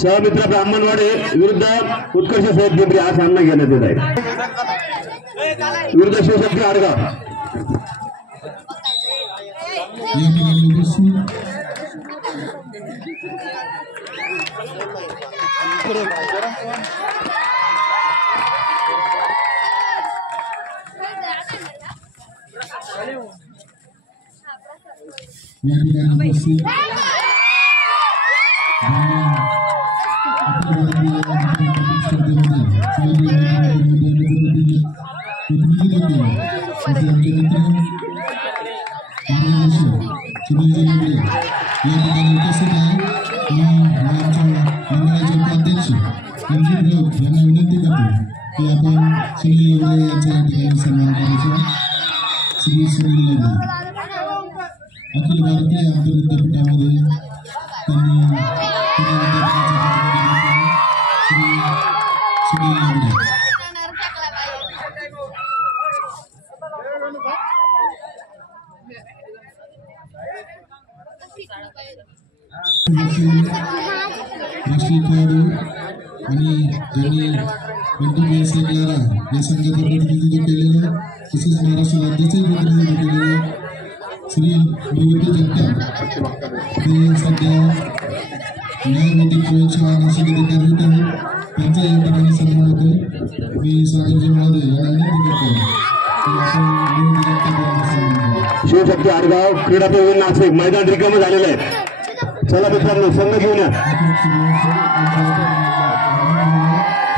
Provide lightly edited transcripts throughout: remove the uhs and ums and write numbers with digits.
सहमित्र ब्राह्मणवाडे विरुद्ध उत्कर्ष साहेब पिंपरी हा सामना घेण्यात येत आहे। विरुद्ध शिवशक्ती आडगाव अखिल भारतीय आंतरविद्यापीठामध्ये त्यांनी राष्ट्रीय खेळाडू आणि ज्यांनी NTPS 11 या संघाचं प्रतिनिधित्व केलेलं तसेच महाराष्ट्र राज्याचंही प्रतिनिधित्व केलेलं श्री विविध जगताप हे सध्या न्यायवैदिक प्रयोगशाळा नाशिक येथे कार्यरत आहेत। त्यांचा या ठिकाणी सन्मान होतो। मी सागरजी महोदय यांना विनंती करतो की आपण विविध जगताप यांना सन्मान करू। शिवशक्ती आडगाव क्रीडा प्रवीण नाशिक मैदान रिकामं झालेलं आहे। चला मित्रांनो संघ घेऊन या।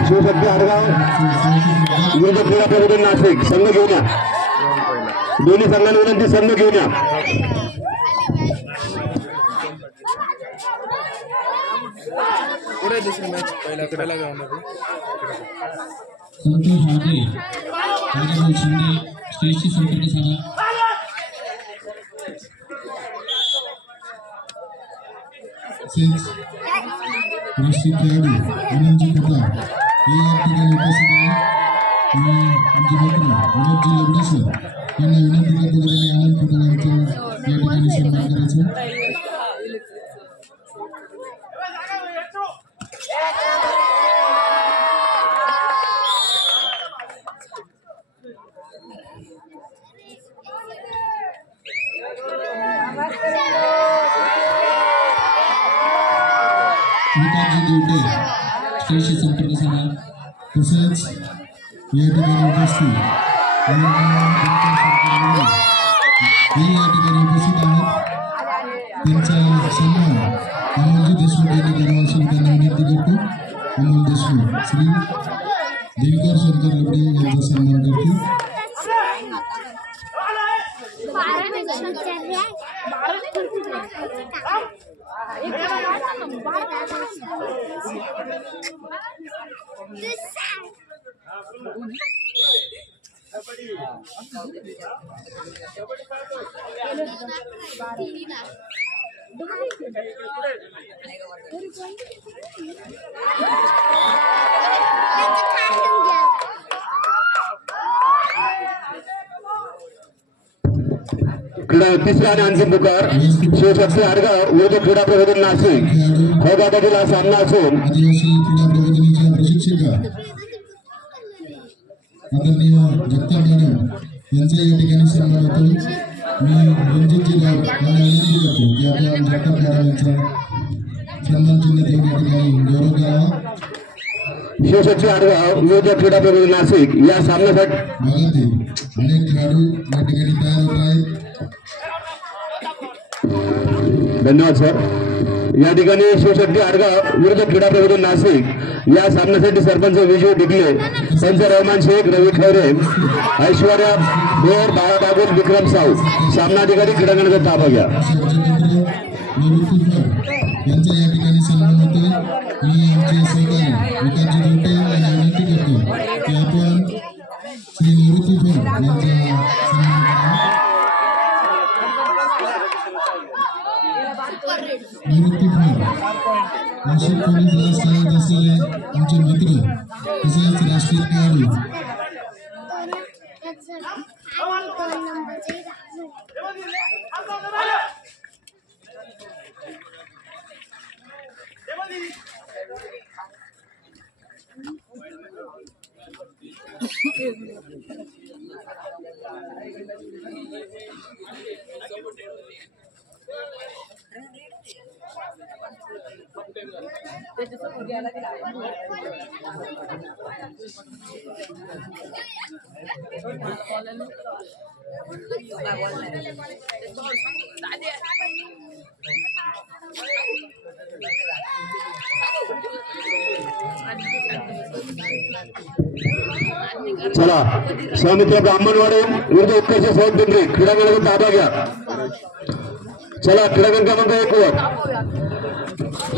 शिवशक्ती आडगाव विरुद्ध क्रीडा प्रवीण नाशिक संघ घेऊन या। दोन्ही संघांना विनंती संघ घेऊन या। दुसरी मॅच पहिला कडला गावमध्ये संतोष हागे राजाभाऊ शिंदे स्टेजशी संपर्क साधा। राष्ट्रीय खेळाडू आनंदजी पठार हे या ठिकाणी उपस्थित आहेत। मी आमचे मित्र विनोदजी लवडेसर यांना विनंती करतो की त्यांनी आनंद पठार यांचा या ठिकाणी सन्मान करायचा। विकासजी देवटे स्टेजशी संपर्क साधा। तसेच या ठिकाणी उपस्थित हे या ठिकाणी उपस्थित आहेत। त्यांचा सन्मान अमोलजी देशमुख यांनी करावा अशी त्यांना विनंती करतो। अमोल देशमुख श्री देविकर शंकर लबडे यांचा सन्मान करतो। क्रीडा तिसरा आणि अंतिम पुकार शिवशक्ती आडगाव विरुद्ध क्रीडा प्रबोधन नाशिक हा गाठातील हा सामना असून आदिवासी क्रीडा प्रबोधनाच्या प्रशिक्षिका आदरणीय जगताप मॅडम यांचा या ठिकाणी सन्मान होतो। मी रणजितजी राव यांना विनंती करतो की आपण जगताप मॅडम यांचा सन्मान चिन्ह देऊन या ठिकाणी गौरव करावा। शिवशक्ती आडगाव विरुद्ध क्रीडा प्रबोधन नाशिक या सामन्यासाठी भागातील अनेक खेळाडू या ठिकाणी तयार होत आहेत। धन्यवाद सर। या ठिकाणी शिवशक्ती आडगाव विरुद्ध क्रीडा प्रबोधन नाशिक या सामन्यासाठी सरपंच विजय डिगले संत रहमान शेख रवी खैरे ऐश्वर्या बोर बाळा बागुल विक्रम साऊ सामनाधिकारी क्रीडांगणाचा ताबा घ्या। यांचा या ठिकाणी सन्मान होतोय। मी आमचे सहकारी विकासजी देवटे यांना विनंती करतो की आपण श्री निवृत्ती फड यांचा सन्मान करा। निवृत्ती फड नाशिक पोलीस दलात कार्यरत असलेले आमचे मित्र तसेच राष्ट्रीय खेळाडू चला सौमित्र ब्राह्मणवाडे विरुद्ध उत्कर्ष साहेब पिंपरी क्रीडांगणाचा ताबा घ्या. चला क्रीडांगण क्रमांक 1 वर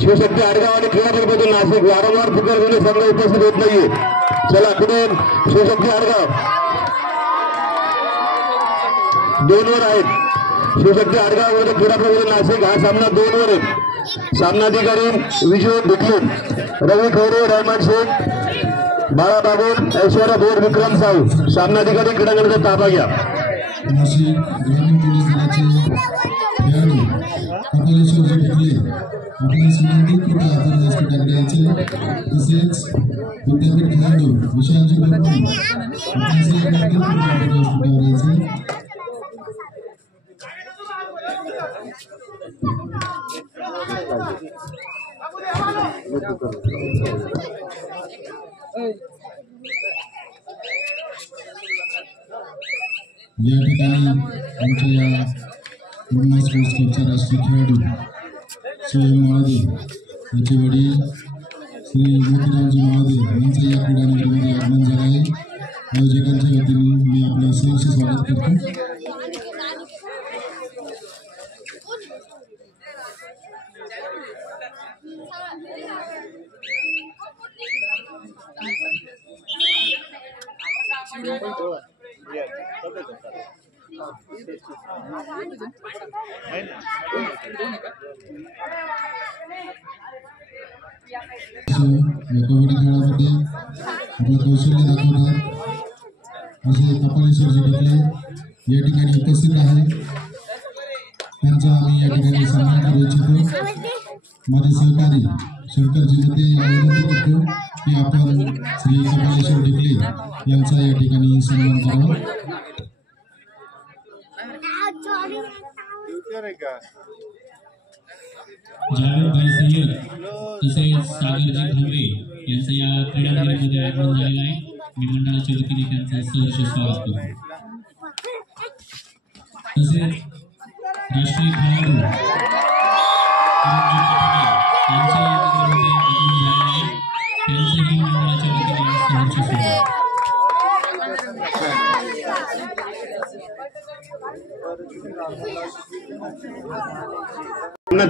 शिवशक्ती आडगाव आणि क्रीडा प्रबोधन नाशिक वारंवार पुकार होणे संघ उपस्थित होत नाहीये. चला कुठून शिवशक्ती आडगाव 2 वर आहेत. शिवशक्ती आडगाव विरुद्ध क्रीडा प्रबोधन नाशिक हा सामना 2 वर आहे. सामनाधिकारी विजय ढुकले, रवी खैरे, रहमान शेख, बाळा बागुल, ऐश्वर्या बोर, विक्रम साहू. सामनाधिकारी क्रीडांगणाचा ताबा घ्या. नाशिक ग्रामीण पोलीस दलाचे खेळाडू कपालेश्वरजी ढुकले आपणास विनंती कृपया आपण व्यासपीठाकडे यायचे. तसेच विद्यापीठ खेळाडू विशालजी बोरमन आपणास विनंती कृपया आपण व्यासपीठावर यायचे. या ठिकाणी आमच्या या मुन्ना स्पोर्ट्स क्लबचा राष्ट्रीय खेळाडू सोहेल महादे याचे वडील श्री मोतीरामजी महादे यांचं या क्रीडानगरीमध्ये आगमन झालं आहे. आयोजकांच्या वतीने मी आपलं सहर्ष स्वागत करतो. कबड्डी खेळामध्ये आपलं कौशल्य दाखवतात असे कपालेश्वरजी ढुकले या ठिकाणी उपस्थित आहे. त्यांचा आम्ही या ठिकाणी सन्मान करू इच्छितो. माझे सहकारी शंकरजी मते या विनंती करतो की आपण श्री कपालेश्वर ढुकले यांचा या ठिकाणी सन्मान करावा. जावेदभाई सय्यद तसेच सागरजी भांगरे यांचं या क्रीडानगरीमध्ये आगमन झालेलं आहे. मी मंडळाच्या वतीने त्यांचं सहर्ष स्वागत करतो. तसेच राष्ट्रीय खेळाडू यांचं या नगरीमध्ये आगमन झालेलं आहे. त्यांचंही मंडळाच्या वतीने सहर्ष स्वागत.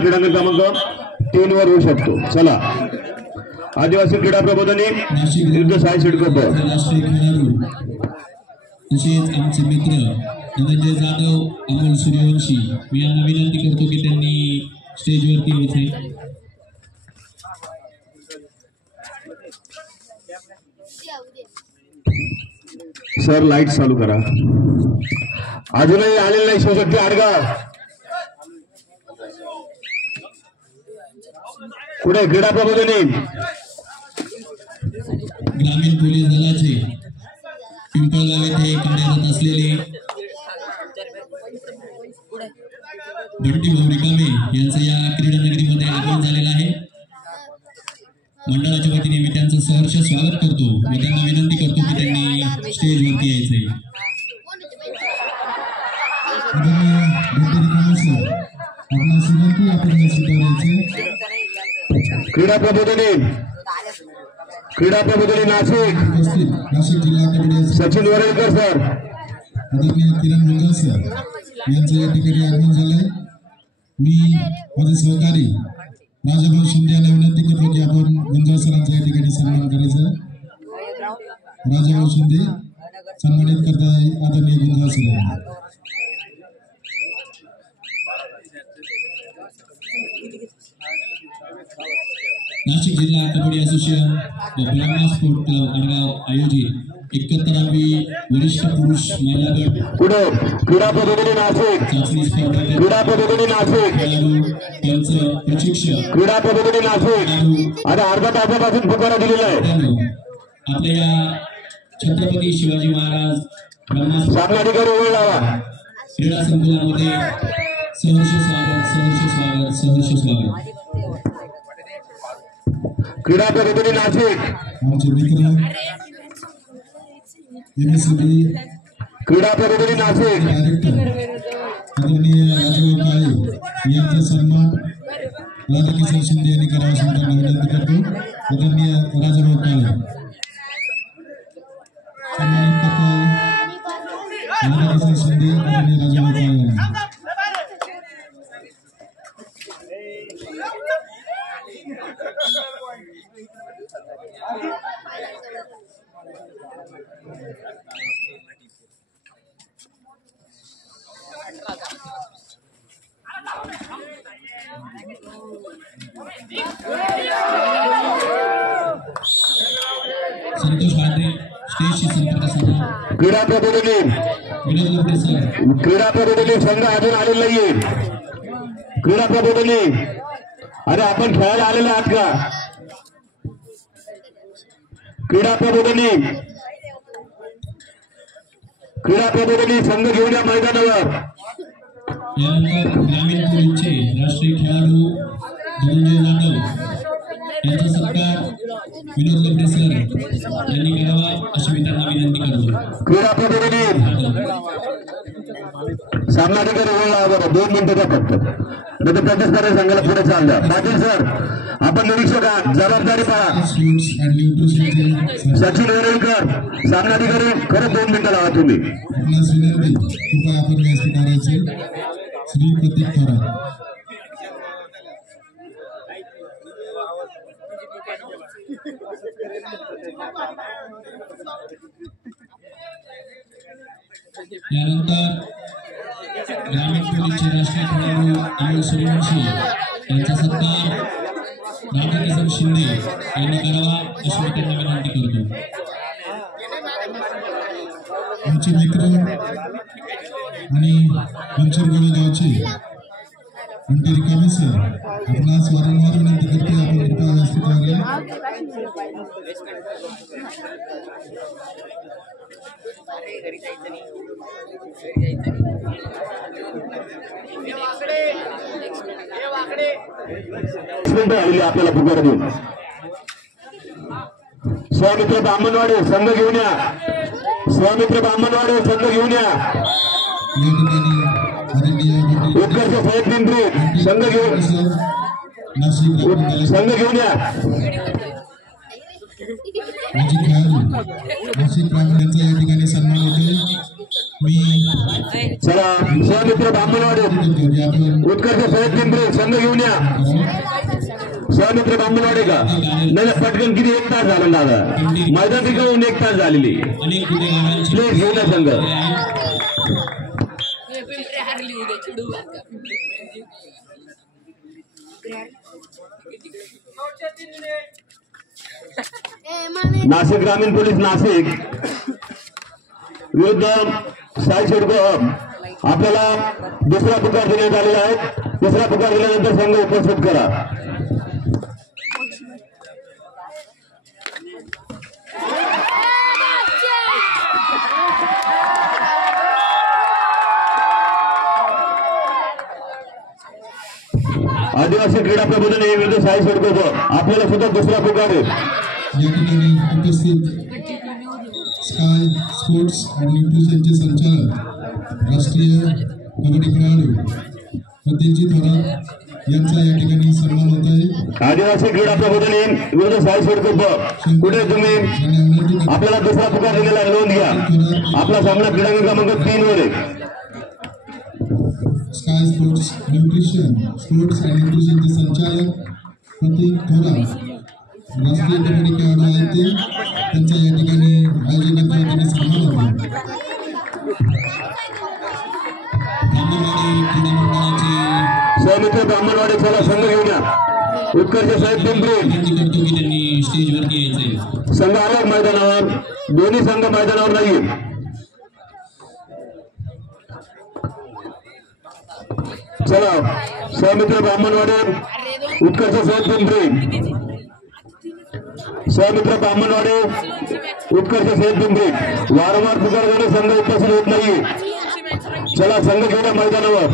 क्रीडांगण क्रमांक 3 वर होऊ शकतो. चला आदिवासी क्रीडा प्रबोधनी विरुद्ध साई सिडकोप राष्ट्रीय खेळाडू तसेच आमचे मित्र धनंजय जाधव, अमोल सूर्यवंशी मी यांना विनंती करतो की त्यांनी स्टेजवरती यायचे. सर लाईट चालू करा. अजूनही आलेलं नाही शिवशक्ती आडगाव. पुढे क्रीडा प्रबोधनी ग्रामीण पोलीस दलाचे पिंपळगाव येथे कार्यरत असलेले बंटी भाऊ रिकामे यांचं या क्रीडानगरीमध्ये आगमन झालेलं आहे. मंडळाच्या वतीने मी त्यांचं सहर्ष स्वागत करतो व त्यांना विनंती करतो की त्यांनी स्टेजवरती यायचंय. क्रीडा प्रबोधनी नाशिक जिल्हा कबड्डी सचिन वरेलकर सर, आदरणीय किरण मंगल सर यांचं या ठिकाणी आगमन झालंय. मी माझे सहकारी राजाभाऊ शिंदे यांना विनंती करतो की आपण गुंजाळ सरांचा या ठिकाणी सन्मान करायचा. राजाभाऊ शिंदे सन्मानित करताय आदरणीय गुंजाळ सर. नाशिक जिल्हा कबड्डी असोसिएशन व ब्रह्मा स्पोर्ट क्लब आडगाव आयोजित 71वी वरिष्ठ पुरुष महिला गट पुढे क्रीडा प्रबोधनी नाशिक चाचणी स्पर्धा क्रीडा प्रबोधनी नाशिक खेळाडू त्यांचं प्रशिक्षक क्रीडा प्रबोधनी नाशिक आता अर्धा तासापासून पुकारा दिलेला आहे. आपल्या या छत्रपती शिवाजी महाराज ब्रह्मा सामनाधिकारी ओळ लावा. क्रीडा संकुलामध्ये सहर्ष स्वागत, सहर्ष स्वागत, सहर्ष स्वागत. क्रीडा प्रबोधिनी नाशिक आमचे मित्र MSCB क्रीडा प्रबोधिनी नाशिक डायरेक्टर आदरणीय राजभाऊ काळे यांचा सन्मान राधाकिशन शिंदे यांनी करावा अशी त्यांना विनंती करतो. आदरणीय राजभाऊ काळे सन्मानित करतो राधाकिशन शिंदे आदरणीय राजभाऊ काळे यांना. संतोष गांधी स्टेजशी संपर्क साधा. क्रीडा प्रबोधिनी विनोद लोटे सर. क्रीडा प्रबोधिनी संघ अजून आलेला नाहीये. क्रीडा प्रबोधिनी अरे आपण खेळायला आलेले आहात का? क्रीडा प्रबोधिनी संघ घेऊन या मैदानावर. यानंतर ग्रामीण पोलीसचे राष्ट्रीय खेळाडू धनंजय जाधव यांचा सत्कार विनोद लोटे सर यांनी करावा अशी मी त्यांना विनंती करतो. क्रीडा प्रबोधिनी सामनाधिकारी वेळ लावा बरं 2 मिनिटं फक्त नाही तर प्रॅक्टिस करायला सांगायला पुढे चाललं. पाटील सर आपण निरीक्षक आहात जबाबदारी पाहा. स्पोर्ट्स अँड न्यूट्रिशनचे सचिन वरेलकर सामनाधिकारी खरंच 2 मिनिटं लावा तुम्ही. आपणास विनंती कृपया आपण व्यासपीठावरचे श्री प्रतीक थोरात यानंतर ग्रामीण पोलीसचे राष्ट्रीय खेळाडू अमोल सूर्यवंशी यांचा सत्कार राधाकिशन शिंदे यांनी करावा अशी मी त्यांना विनंती करतो. आमचे मित्र आणि मंचरगड गावचे कोणते रिकामे सर आपणास वारंवार विनंती करते आपण कृपया व्यासपीठावर या. मिनिटं आलेली आपल्याला पुकार देऊन. स्वमित्र ब्राह्मणवाडे संघ घेऊन या. स्वमित्र ब्राह्मणवाडे संघ घेऊन या. या ठिकाणी आदरणीय उत्कर्ष साहेब पिंपरी संघ घेऊन नाशिक संघ घेऊन या. माजी खेळाडू नाशिक ब्राह्मणांचा या ठिकाणी सन्मान होतोय. मी चला स्वमित्र ब्राह्मणवाडे उत्कर्ष साहेब पिंपरी संघ घेऊन या. स्वमित्र ब्राह्मणवाडे का नाही पटकन किती 1 तास झाला दादा मैदान ठिकाणून 1 तास झालेली. अनेक गुन्हेगारांची प्लीज घेऊन या संघ. नाशिक ग्रामीण पोलीस नाशिक विरुद्ध साई शेडको आपल्याला दुसरा पुकार देण्यात आलेला आहे. दुसरा पुकार दिल्यानंतर संघ उपस्थित करा. आदिवासी क्रीडा प्रबोधन विरुद्ध साई शेडको आपल्याला सुद्धा दुसरा पुकार आहे. या ठिकाणी उपस्थित स्काय स्पोर्ट्स अँड न्यूट्रिशनचे संचालक राष्ट्रीय कबड्डी खेळाडू प्रतीकजी थोरात यांचा या ठिकाणी सन्मान होत आहे. आदिवासी क्रीडा प्रबोधन विरुद्ध साई शेडको कुठे तुम्ही आपल्याला दुसरा पुकार दिलेला नोंद घ्या. आपला सामना क्रीडांगण क्रमांक 3 वर आहे. स्काय स्पोर्ट्स अँड न्यूट्रिशनचे संचालक प्रतीक थोरात राष्ट्रीय कबड्डी खेळाडू आहेत ते त्यांचा या ठिकाणी आयोजकांच्या वतीने सन्मान होतो. स्वमित्र ब्राह्मणवाडे चला संघ घेऊन या. उत्कर्ष साहेब पिंपरी विनंती करतो की त्यांनी स्टेजवरती यायचंय. संघ आला मैदानावर. दोन्ही संघ मैदानावर नाहीये. चला स्वमित्र ब्राह्मणवाडे उत्कर्ष साहेब पिंपरी स्वमित्र ब्राह्मणवाडे उत्कर्ष साहेब पिंपरी वारंवार पुकार देणे संघ उपस्थित होत नाहीये. चला संघ घेऊया मैदानावर.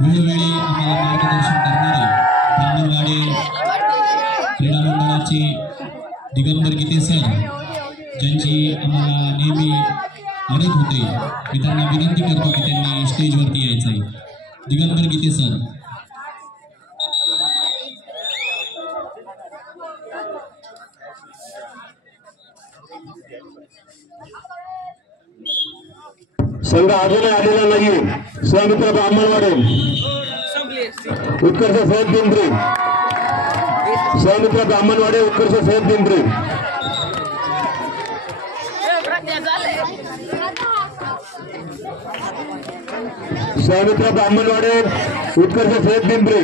वेळोवेळी आम्हाला मार्गदर्शन करणारे ब्राह्मणवाडी क्रीडा मंडळाचे दिगंबर गीते सर, ज्यांची आम्हाला नेहमी मदत होते, मी त्यांना विनंती करतो की त्यांनी स्टेजवरती यायचं आहे. दिगंबर गीते सर. संघ अजूनही आलेला नाहीये. सहमित्र ब्राह्मणवाडे उत्कर्ष साहेब पिंपरी, सहमित्र ब्राह्मणवाडे उत्कर्ष साहेब पिंपरी. सहमित्र ब्राह्मणवाडे उत्कर्ष साहेब पिंपरी.